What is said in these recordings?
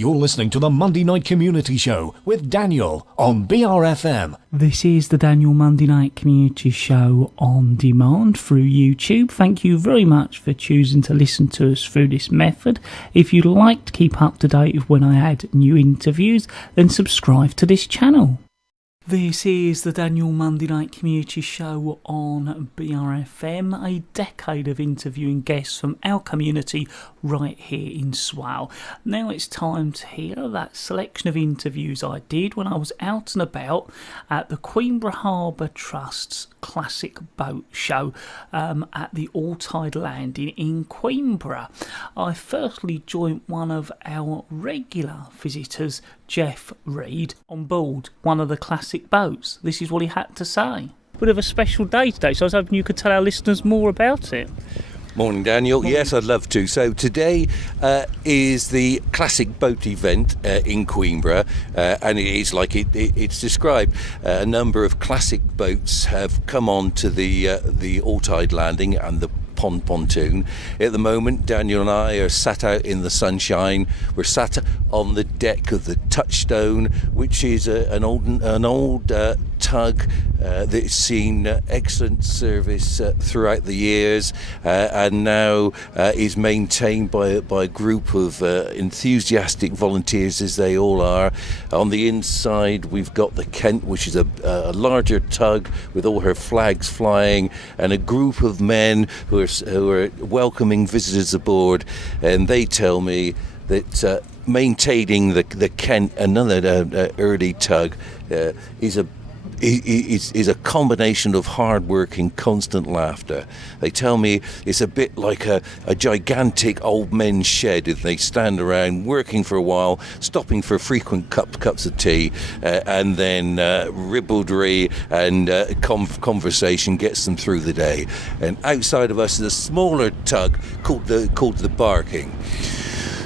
You're listening to the Monday Night Community Show with Daniel on BRFM. This is the Daniel Monday Night Community Show on demand through YouTube. Thank you very much for choosing to listen to us through this method. If you'd like to keep up to date with when I add new interviews, then subscribe to this channel. This is the Daniel Monday Night Community Show on BRFM, a decade of interviewing guests from our community right here in Swale. Now it's time to hear that selection of interviews I did when I was out and about at the Queenborough Harbour Trust's Classic Boat Show at the All-Tide Landing in Queenborough. I firstly joined one of our regular visitors, Jeff Reed, on board one of the classic boats. This is what he had to say. Bit of a special day today, so I was hoping you could tell our listeners more about it. Morning, Daniel. Yes, I'd love to. So today is the classic boat event in Queenborough, and it is like it's described. A number of classic boats have come on to the All-Tide Landing and the pontoon. At the moment, Daniel and I are sat out in the sunshine. We're sat on the deck of the Touchstone, which is an old tug that's seen excellent service throughout the years, and now is maintained by a group of enthusiastic volunteers, as they all are. On the inside, we've got the Kent, which is a larger tug with all her flags flying, and a group of men who are welcoming visitors aboard. And they tell me that maintaining the Kent, another early tug, is a combination of hard work and constant laughter. They tell me it's a bit like a gigantic old men's shed. If they stand around working for a while, stopping for frequent cups of tea, and then ribaldry and conversation gets them through the day. And outside of us is a smaller tug called the Barking.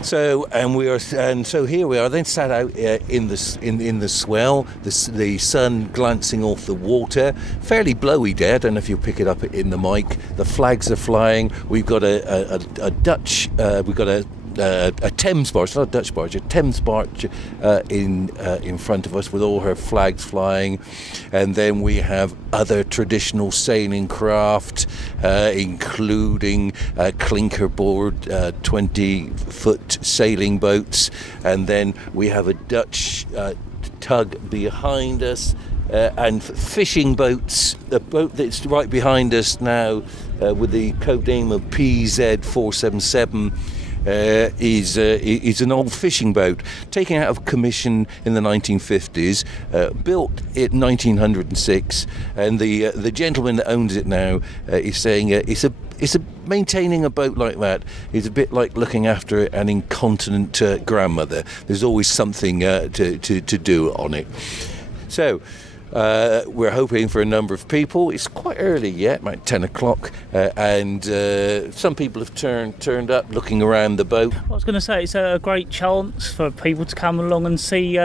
So here we are. Then sat out in the swell, the sun glancing off the water, fairly blowy day. I don't know if you'll pick it up in the mic. The flags are flying. We've got a Dutch. We've got a Thames barge, not a Dutch barge, a Thames barge in front of us with all her flags flying, and then we have other traditional sailing craft, including clinker board, 20-foot sailing boats, and then we have a Dutch tug behind us. And fishing boats, the boat that's right behind us now with the code name of PZ477 is an old fishing boat taken out of commission in the 1950s, built in 1906, and the gentleman that owns it now is saying it's a maintaining a boat like that is a bit like looking after an incontinent grandmother. There's always something to do on it. So we're hoping for a number of people. It's quite early yet, about 10 o'clock, and some people have turned up looking around the boat. I was going to say, it's a great chance for people to come along and see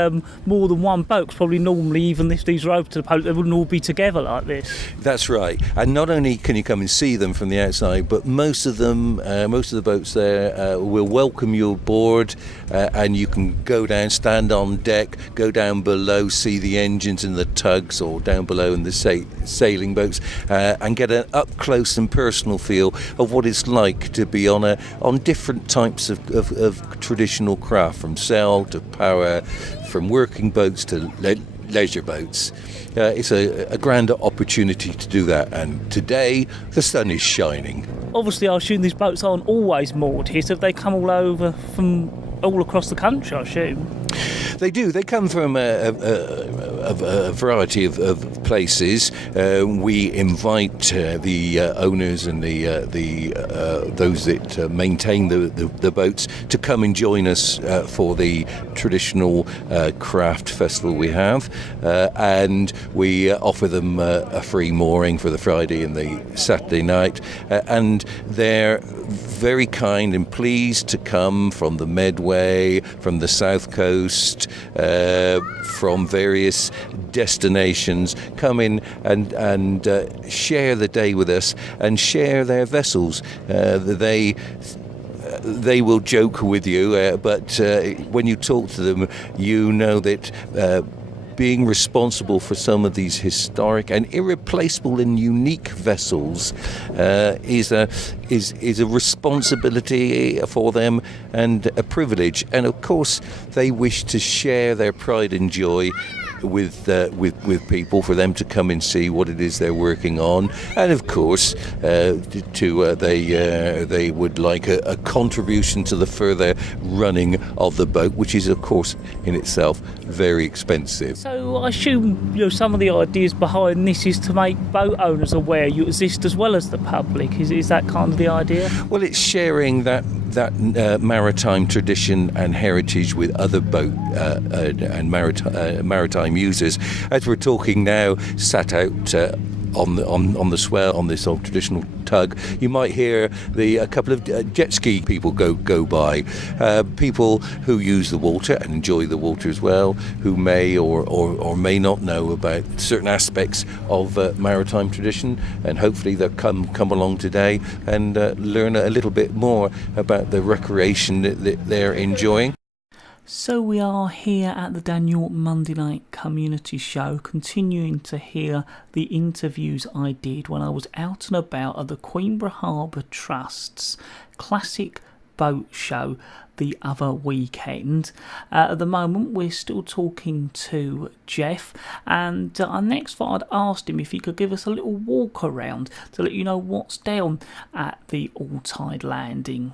more than one boat. Probably normally, even if these are open to the public, they wouldn't all be together like this. That's right. And not only can you come and see them from the outside, but most of the boats there will welcome you aboard, and you can go down, stand on deck, go down below, see the engines in the tugs, or down below in the sailing boats, and get an up close and personal feel of what it's like to be on different types of traditional craft, from sail to power, from working boats to leisure boats. It's a grand opportunity to do that, and today the sun is shining. Obviously, I assume these boats aren't always moored here, so they come all over from all across the country, I assume. They do. They come from a variety of places. We invite the owners and those that maintain the boats to come and join us for the traditional craft festival we have, and we offer them a free mooring for the Friday and the Saturday night, and they're very kind and pleased to come from the Medway, from the South Coast, from various destinations, come in and share the day with us and share their vessels. They they will joke with you, but when you talk to them, you know that being responsible for some of these historic and irreplaceable and unique vessels is a responsibility for them and a privilege. And of course, they wish to share their pride and joy with people, for them to come and see what it is they're working on, and of course they would like a contribution to the further running of the boat, which is of course in itself very expensive. So I assume some of the ideas behind this is to make boat owners aware you exist as well as the public. Is that kind of the idea? Well, it's sharing that maritime tradition and heritage with other boat and maritime users. As we're talking now, sat out on the swale on this old traditional tug, you might hear a couple of jet ski people go by. People who use the water and enjoy the water as well, who may or may not know about certain aspects of maritime tradition, and hopefully they'll come along today and learn a little bit more about the recreation that they're enjoying. So we are here at the Daniel Monday Night Community Show, continuing to hear the interviews I did when I was out and about at the Queenborough Harbour Trust's classic boat show the other weekend. At the moment we're still talking to Jeff, and I next thought I'd asked him if he could give us a little walk around to let you know what's down at the All-Tide Landing.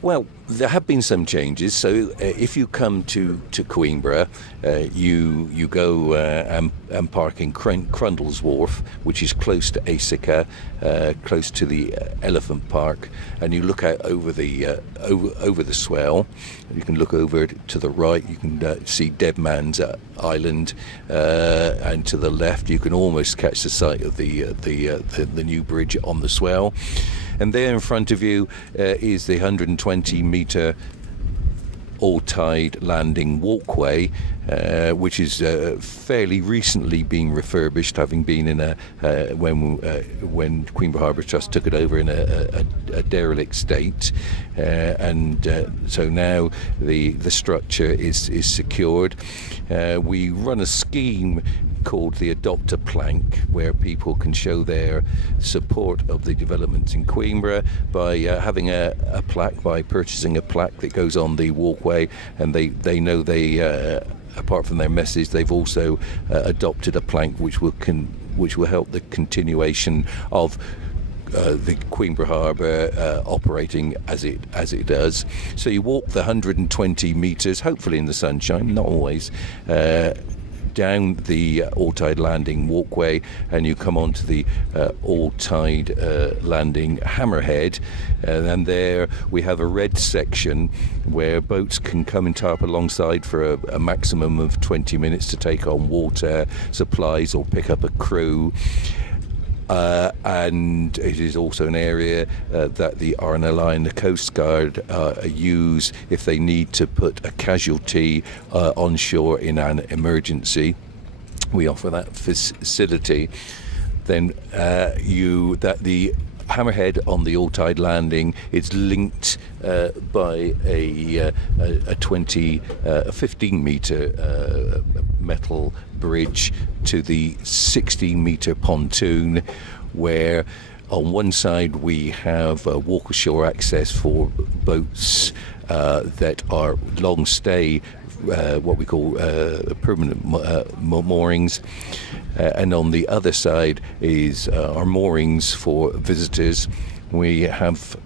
Well, there have been some changes. So if you come to Queenborough, you go and park in Crundle's Wharf, which is close to Asica, close to the Elephant Park, and you look out over the swale. You can look over to the right. You can see Dead Man's Island, and to the left you can almost catch the sight of the new bridge on the swale. And there in front of you is the 120-metre All-Tide Landing walkway, which is fairly recently being refurbished, having been in when Queenborough Harbour Trust took it over in a derelict state, and so now the structure is secured. We run a scheme called the Adopt a Plank, where people can show their support of the developments in Queenborough by having a plaque, by purchasing a plaque that goes on the walkway, and they know apart from their message, they've also adopted a plank which will help the continuation of the Queenborough Harbour operating as it does. So you walk the 120 metres, hopefully in the sunshine, not always, down the All-Tide Landing walkway, and you come onto the All-Tide Landing hammerhead, and there we have a red section where boats can come and tie up alongside for a maximum of 20 minutes to take on water, supplies, or pick up a crew. And it is also an area that the RNLI and the Coast Guard use if they need to put a casualty on shore in an emergency. We offer that facility. Then the hammerhead on the All-Tide Landing is linked by a 15 metre metal bridge to the 16-metre pontoon, where on one side we have walk ashore access for boats that are long stay, what we call permanent moorings, and on the other side is our moorings for visitors. We have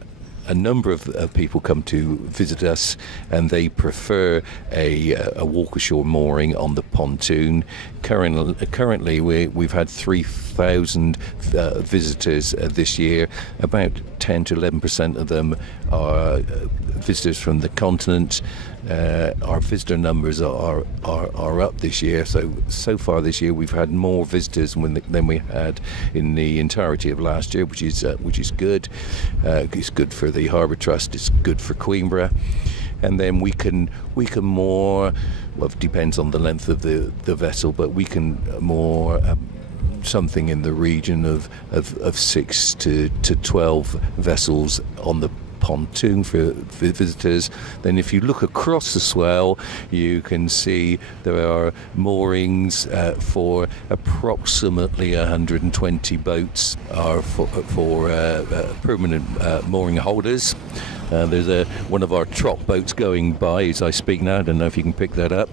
a number of people come to visit us, and they prefer a walk ashore mooring on the pontoon. Currently we've had 3,000 visitors this year. About 10 to 11% of them are visitors from the continent. Our visitor numbers are up this year. So far this year we've had more visitors than we had in the entirety of last year, which is good. It's good for the Harbour Trust. It's good for Queenborough. And then we can moor. Well, it depends on the length of the vessel, but we can moor something in the region of 6 to 12 vessels on the pontoon for visitors. Then if you look across the swale, you can see there are moorings for approximately 120 boats are for permanent mooring holders. There's one of our trot boats going by as I speak now. I don't know if you can pick that up.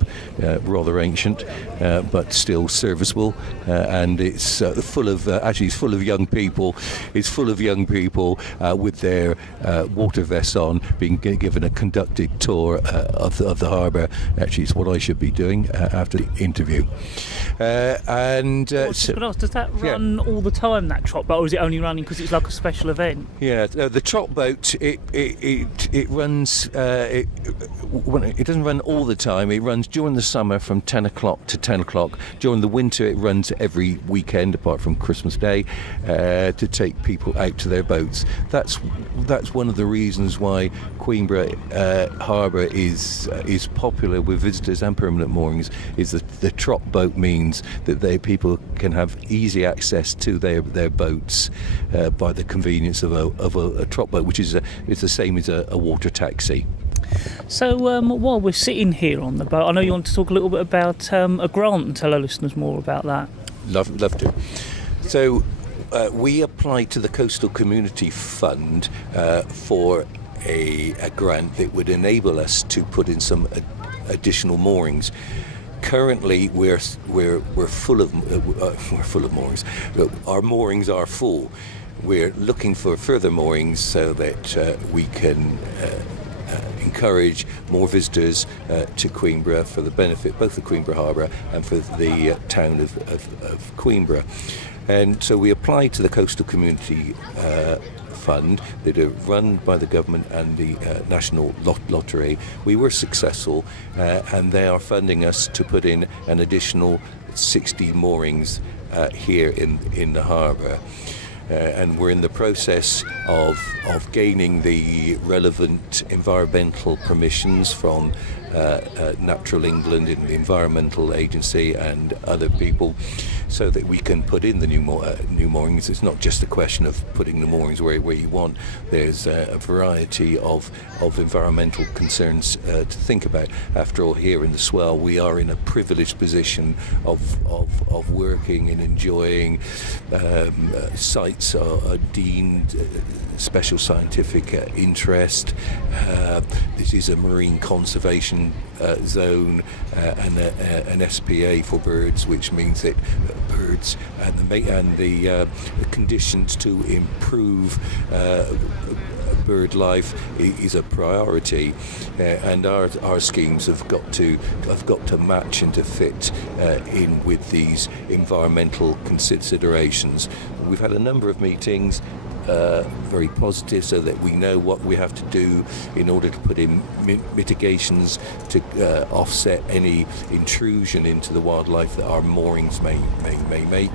Rather ancient, but still serviceable. And it's full of young people. It's full of young people with their water vests on, being given a conducted tour of the harbour. Actually, it's what I should be doing after the interview. Does that run all the time, that trot boat, or is it only running because it's like a special event? Yeah, the trot boat it runs. It doesn't run all the time. It runs during the summer from 10 o'clock to 10 o'clock. During the winter, it runs every weekend apart from Christmas Day to take people out to their boats. That's one of the reasons why Queenborough Harbour is popular with visitors and permanent moorings. Is that the trot boat means that people can have easy access to their boats by the convenience of a trot boat, which is it's the same as a water taxi. So while we're sitting here on the boat, I know you want to talk a little bit about a grant and tell our listeners more about that. Love to. So we applied to the Coastal Community Fund for a grant that would enable us to put in some additional moorings. Currently, we're full of moorings. Our moorings are full. We're looking for further moorings so that we can encourage more visitors to Queenborough for the benefit both of Queenborough Harbour and for the town of Queenborough. And so we applied to the Coastal Community Fund that are run by the government and the National Lottery. We were successful and they are funding us to put in an additional 60 moorings here in the harbour. And we're in the process of gaining the relevant environmental permissions from Natural England, the Environmental Agency, and other people, so that we can put in the new moorings. It's not just a question of putting the moorings where you want. There's a variety of environmental concerns to think about. After all, here in the swale, we are in a privileged position of working and enjoying sites are deemed special scientific interest. This is a marine conservation zone and an SPA for birds, which means that birds and the conditions to improve bird life is a priority, and our schemes have got to match and to fit in with these environmental considerations. We've had a number of meetings, very positive, so that we know what we have to do in order to put in mitigations to offset any intrusion into the wildlife that our moorings may make.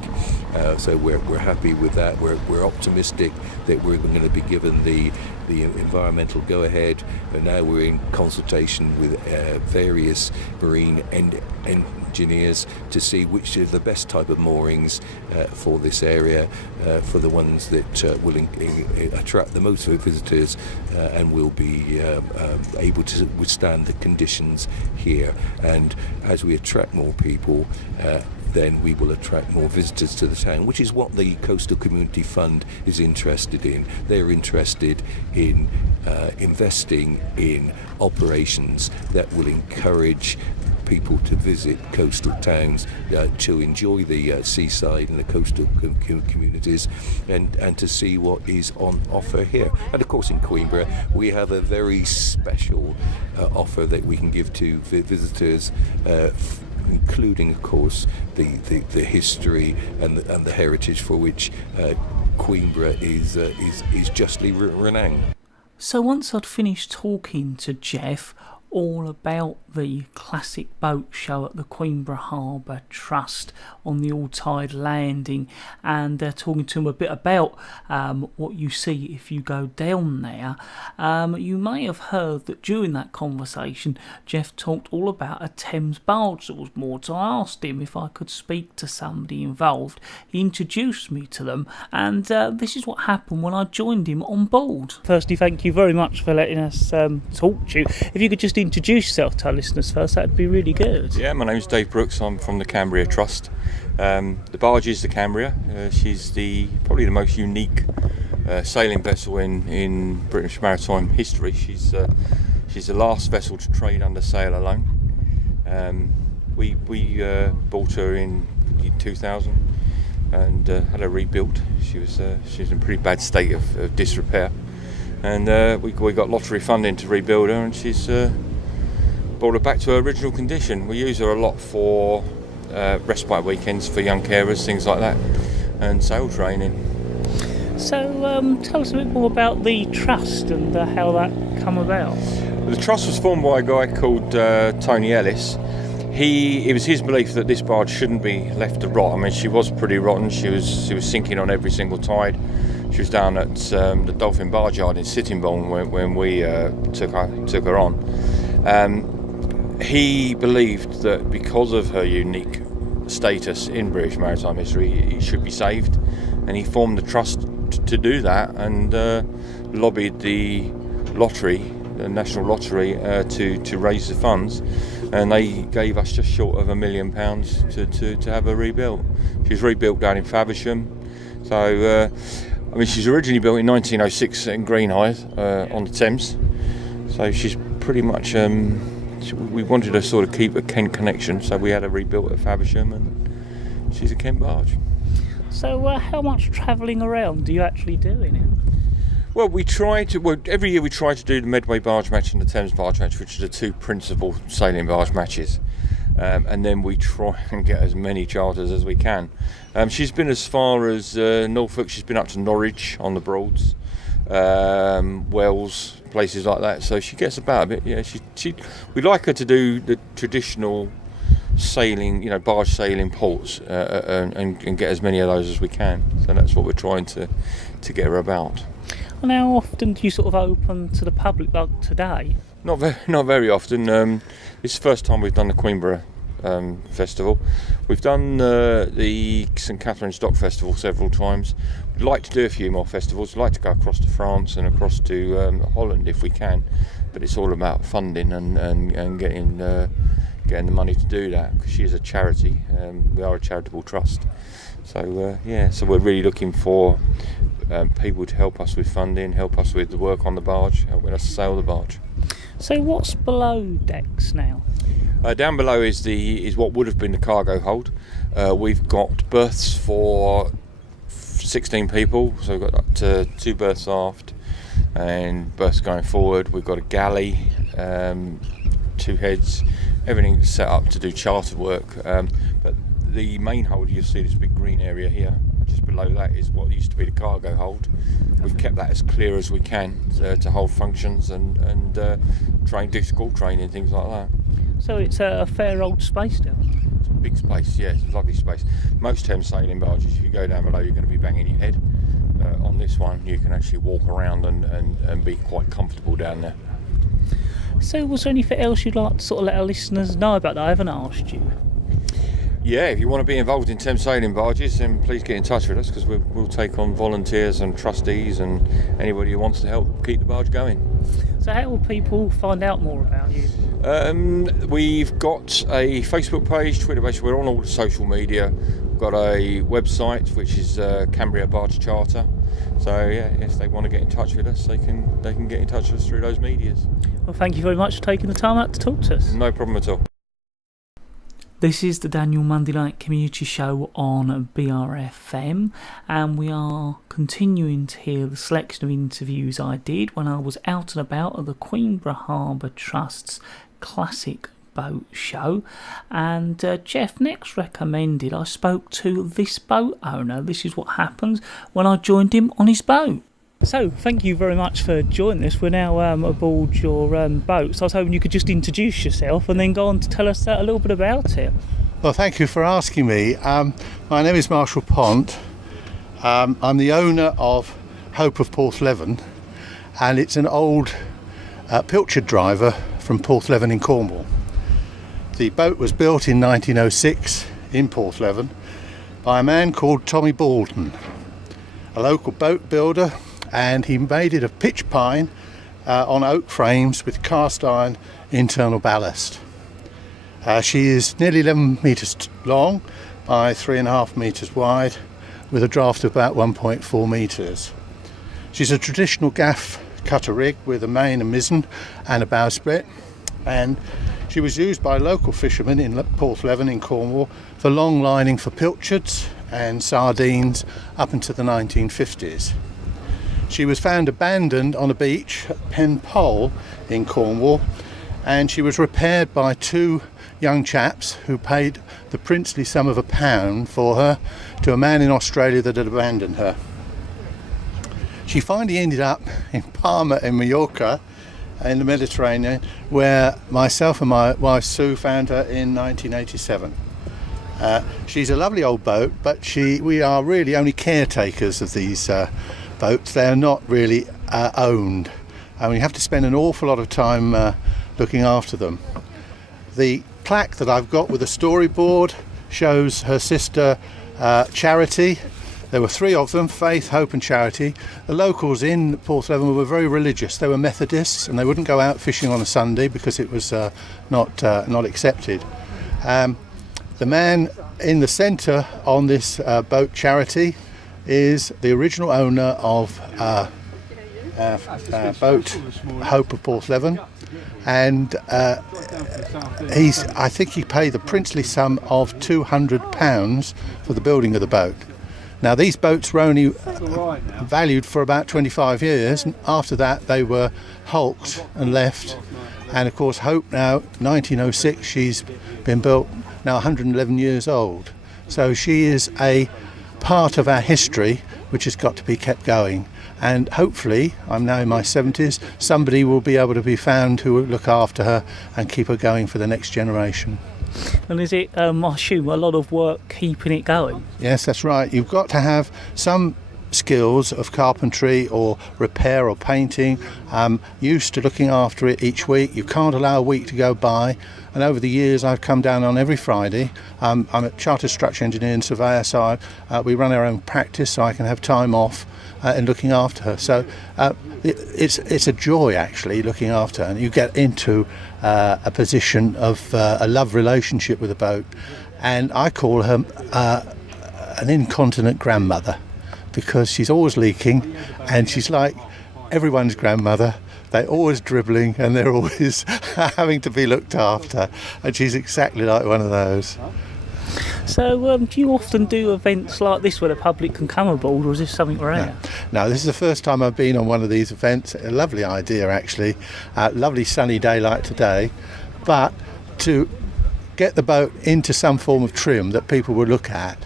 So we're happy with that. We're optimistic that we're going to be given the environmental go-ahead, and now we're in consultation with various marine engineers to see which are the best type of moorings for this area, for the ones that will attract the most visitors and will be able to withstand the conditions here. And as we attract more people, then we will attract more visitors to the town, which is what the Coastal Community Fund is interested in. They're interested in investing in operations that will encourage people to visit coastal towns, to enjoy the seaside and the coastal communities, and to see what is on offer here. And of course in Queenborough we have a very special offer that we can give to visitors, including of course the history and the heritage for which Queenborough is justly renowned. So once I'd finished talking to Jeff, all about the classic boat show at the Queenborough Harbour Trust on the All-Tide Landing, and talking to him a bit about what you see if you go down there. You may have heard that during that conversation Jeff talked all about a Thames barge that was moored, so I asked him if I could speak to somebody involved. He introduced me to them, and this is what happened when I joined him on board. Firstly, thank you very much for letting us talk to you. If you could just introduce yourself to our listeners first, that'd be really good. Yeah, my name's Dave Brooks. I'm from the Cambria Trust. The barge is the Cambria. She's probably the most unique sailing vessel in British maritime history. She's the last vessel to trade under sail alone. We bought her in 2000 and had her rebuilt. She was in a pretty bad state of disrepair, and we got lottery funding to rebuild her, and she's brought her back to her original condition. We use her a lot for respite weekends for young carers, things like that, and sail training. So tell us a bit more about the trust and how that come about. The trust was formed by a guy called Tony Ellis. It was his belief that this barge shouldn't be left to rot. I mean, she was pretty rotten. She was sinking on every single tide. She was down at the Dolphin Barge Yard in Sittingbourne when we took her on. He believed that because of her unique status in British maritime history, it should be saved, and he formed the trust to do that, and lobbied the National Lottery, to raise the funds, and they gave us just short of £1 million to have her rebuilt. She was rebuilt down in Faversham. So I mean, she's originally built in 1906 in Greenhithe on the Thames, so she's pretty much we wanted to sort of keep a Kent connection, so we had her rebuilt at Faversham, and she's a Kent barge. So how much travelling around do you actually do in it? Well, every year we try to do the Medway Barge Match and the Thames Barge Match, which are the two principal sailing barge matches, and then we try and get as many charters as we can. She's been as far as Norfolk. She's been up to Norwich on the Broads, Wells, places like that. So she gets about a bit. Yeah, we'd like her to do the traditional sailing, barge sailing ports, and get as many of those as we can. So that's what we're trying to get her about. And how often do you sort of open to the public, like today? Not very often. It's the first time we've done the Queenborough Festival. We've done the St Catherine's Dock Festival several times. We'd like to do a few more festivals. We'd like to go across to France and across to Holland if we can, but it's all about funding and getting the money to do that, because she is a charity. We are a charitable trust. So so we're really looking for people to help us with funding, help us with the work on the barge, helping us sail the barge. So what's below decks now? Down below is what would have been the cargo hold. We've got berths for 16 people, so we've got up to 2 berths aft and berths going forward. We've got a galley, 2 heads, everything's set up to do charter work. But the main hold, you'll see this big green area here. Just below that is what used to be the cargo hold. We've kept that as clear as we can to hold functions and do school training, things like that. So it's a fair old space down there. It's a big space, yeah, it's a lovely space. Most Thames sailing barges, if you go down below, you're going to be banging your head. On this one, you can actually walk around and be quite comfortable down there. So was there anything else you'd like to sort of let our listeners know about that I haven't asked you? Yeah, if you want to be involved in Thames sailing barges, then please get in touch with us, because we'll take on volunteers and trustees and anybody who wants to help keep the barge going. So how will people find out more about you? We've got a Facebook page, Twitter page. We're on all the social media. We've got a website which is Cambria Barge Charter. So yeah, if they want to get in touch with us, they can get in touch with us through those medias. Well, thank you very much for taking the time out to talk to us. No problem at all. This is the Daniel Monday Night Community Show on BRFM, and we are continuing to hear the selection of interviews I did when I was out and about at the Queenborough Harbour Trust's Classic Boat Show. And Jeff next recommended I spoke to this boat owner. This is what happens when I joined him on his boat. So, thank you very much for joining us. We're now aboard your boat, so I was hoping you could just introduce yourself and then go on to tell us a little bit about it. Well, thank you for asking me. My name is Marshall Pont. I'm the owner of Hope of Porthleven, and it's an old pilchard driver from Porthleven in Cornwall. The boat was built in 1906 in Porthleven by a man called Tommy Baldwin, a local boat builder, and he made it of pitch pine on oak frames with cast iron internal ballast. She is nearly 11 metres long by 3.5 metres wide with a draft of about 1.4 metres. She's a traditional gaff cutter rig with a main and mizzen and a bowsprit, and she was used by local fishermen in Porthleven in Cornwall for long lining for pilchards and sardines up into the 1950s. She was found abandoned on a beach at Pen Pole in Cornwall, and she was repaired by two young chaps who paid the princely sum of £1 for her to a man in Australia that had abandoned her. She finally ended up in Palma in Mallorca in the Mediterranean, where myself and my wife Sue found her in 1987. She's a lovely old boat, but we are really only caretakers of these boats. They are not really owned, and we have to spend an awful lot of time looking after them. The plaque that I've got with a storyboard shows her sister Charity. There were three of them: Faith, Hope and Charity. The locals in Porthleven were very religious. They were Methodists, and they wouldn't go out fishing on a Sunday because it was not accepted. The man in the centre on this boat, Charity, is the original owner of boat Hope of Porthleven, and I think he paid the princely sum of £200 for the building of the boat. Now, these boats were only valued for about 25 years, and after that they were hulked and left. And of course, Hope now, 1906, she's been built, now 111 years old. So she is a part of our history which has got to be kept going. And hopefully, I'm now in my 70s, somebody will be able to be found who will look after her and keep her going for the next generation. And is it, I assume, a lot of work keeping it going? Yes, that's right. You've got to have some skills of carpentry or repair or painting, used to looking after it each week. You can't allow a week to go by. And over the years, I've come down on every Friday. I'm a chartered structural engineer and surveyor, so we run our own practice, so I can have time off in looking after her. So it's a joy, actually, looking after her. And you get into a position of a love relationship with a boat. And I call her an incontinent grandmother, because she's always leaking, and she's like everyone's grandmother. They're always dribbling, and they're always having to be looked after, and she's exactly like one of those. So do you often do events like this where the public can come aboard, or is this something rare? No, this is the first time I've been on one of these events. A lovely idea, actually. Lovely sunny day like today, but to get the boat into some form of trim that people will look at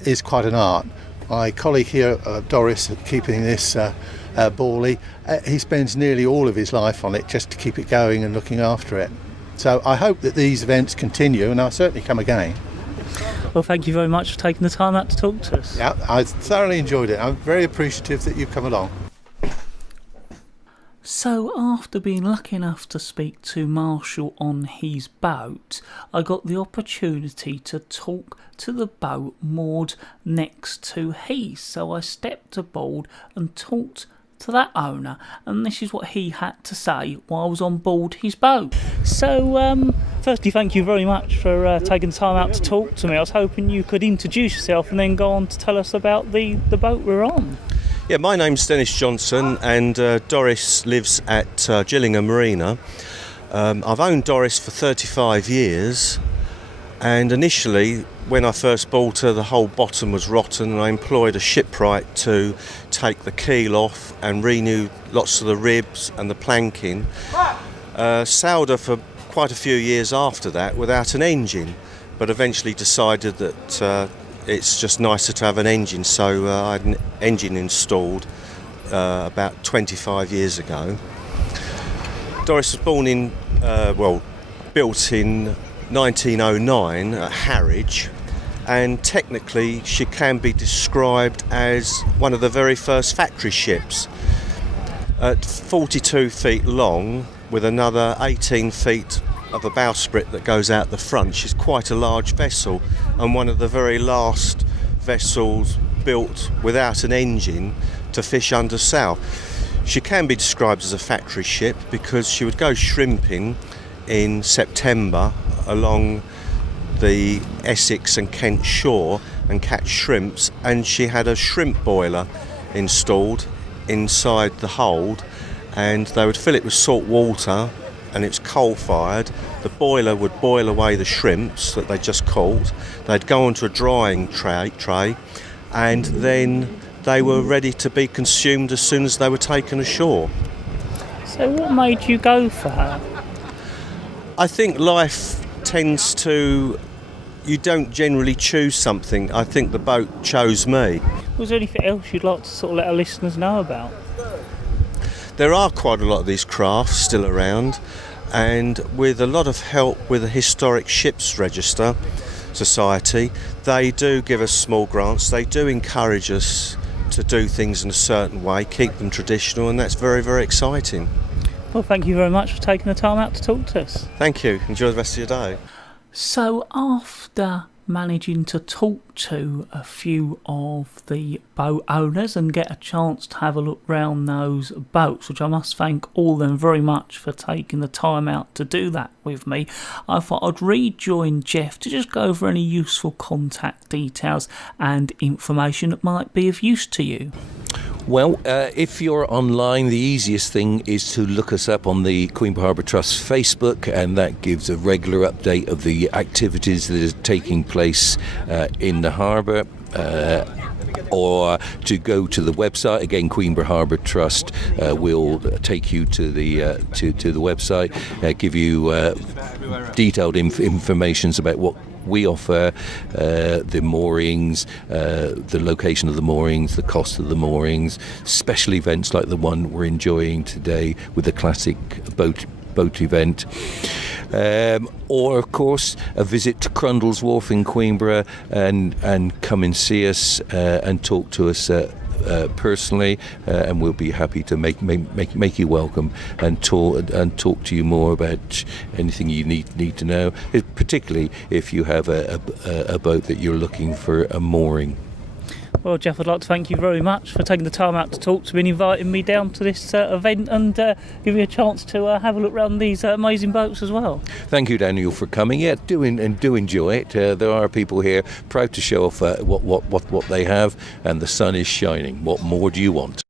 is quite an art. My colleague here, Doris, keeping this bally, he spends nearly all of his life on it just to keep it going and looking after it. So I hope that these events continue, and I'll certainly come again. Well, thank you very much for taking the time out to talk to us. Yeah, I thoroughly enjoyed it. I'm very appreciative that you've come along. So, after being lucky enough to speak to Marshall on his boat, I got the opportunity to talk to the boat moored next to his. So I stepped aboard and talked to that owner, and this is what he had to say while I was on board his boat. So, firstly, thank you very much for taking time out to talk to me. I was hoping you could introduce yourself and then go on to tell us about the boat we're on. Yeah, my name's Dennis Johnson, and Doris lives at Gillingham Marina. I've owned Doris for 35 years, and initially, when I first bought her, the whole bottom was rotten, and I employed a shipwright to take the keel off and renew lots of the ribs and the planking. Sailed her for quite a few years after that without an engine, but eventually decided that it's just nicer to have an engine, so I had an engine installed about 25 years ago. Doris was built in 1909 at Harwich, and technically she can be described as one of the very first factory ships. At 42 feet long, with another 18 feet of a bowsprit that goes out the front, she's quite a large vessel, and one of the very last vessels built without an engine to fish under sail. She can be described as a factory ship because she would go shrimping in September along the Essex and Kent shore and catch shrimps, and she had a shrimp boiler installed inside the hold, and they would fill it with salt water, and it's coal fired. The boiler would boil away the shrimps that they just caught. They'd go onto a drying tray, and then they were ready to be consumed as soon as they were taken ashore. So what made you go for her? I think life tends to... You don't generally choose something. I think the boat chose me. Was there anything else you'd like to sort of let our listeners know about? There are quite a lot of these crafts still around, and with a lot of help with the Historic Ships Register Society, they do give us small grants. They do encourage us to do things in a certain way, keep them traditional, and that's very, very exciting. Well, thank you very much for taking the time out to talk to us. Thank you. Enjoy the rest of your day. So after managing to talk to a few of the boat owners and get a chance to have a look round those boats, which I must thank all of them very much for taking the time out to do that with me, I thought I'd rejoin Jeff to just go over any useful contact details and information that might be of use to you. Well, if you're online, the easiest thing is to look us up on the Queenborough Harbour Trust Facebook, and that gives a regular update of the activities that are taking place in the harbour. Or to go to the website again, Queenborough Harbour Trust will take you to the website, give you detailed information about what we offer, the moorings, the location of the moorings, the cost of the moorings, special events like the one we're enjoying today with the classic boat event, or of course a visit to Crundle's Wharf in Queenborough and come and see us and talk to us personally, and we'll be happy to make you welcome and talk to you more about anything you need to know, particularly if you have a boat that you're looking for a mooring. Well, Jeff, I'd like to thank you very much for taking the time out to talk to me and inviting me down to this event and give me a chance to have a look around these amazing boats as well. Thank you, Daniel, for coming. Yeah, do enjoy it. There are people here proud to show off what they have, and the sun is shining. What more do you want?